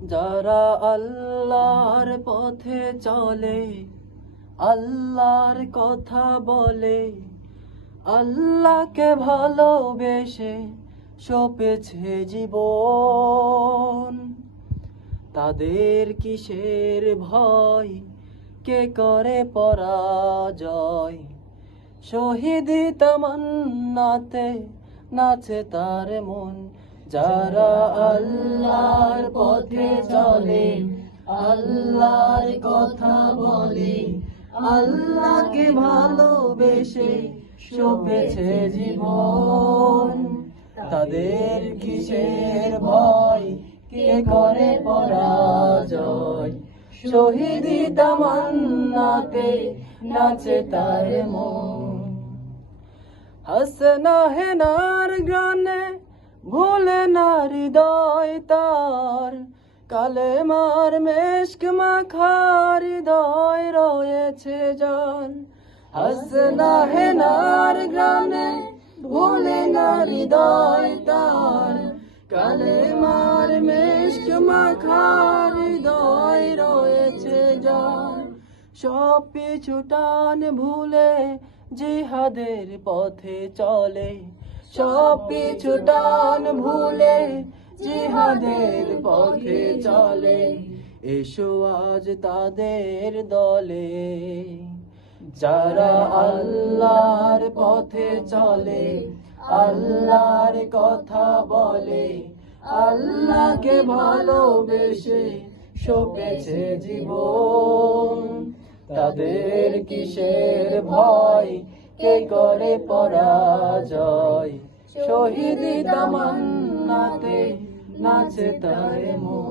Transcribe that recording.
যারা আল্লাহর পথে চলে, আল্লাহর কথা বলে, আল্লাহকে ভালোবেসে সপেছে জীবন, তাদের কিসের ভয়, কে করে পরাজয়? শহীদি তামান্নাতে নাচে তার মন। যারা আল্লাহর পথে চলে, আল্লাহর কথা বলে, আল্লাহকে ভালোবেসে সপেছে জীবন, তাদের কিসের ভয়, কে করে পরাজয়? শহীদি তামান্নাতে নাচে তার মন। হাসনা হেনার গানে ভুলে না হৃদয় তার, কালেমার মেশক মাখা হৃদয় রয়েছে জান। হাসনা হেনার গানে ভুলে না হৃদয় তার, কালেমার মেশক মাখা হৃদয় রয়েছে জান। সব পিছু টান ভুলে জিহাদের পথে চলে, সব পিছু টান ভুলে জিহাদের পথে চলে। এসো আজ তাদের দলে, যারা আল্লাহর পথে চলে, আল্লাহর কথা বলে, আল্লাহকে ভালোবেসে সপেছে জীবন, তাদের কিসের ভয়, কে করে পরাজয়? শহীদি তামান্নাতে নাচে তার মন।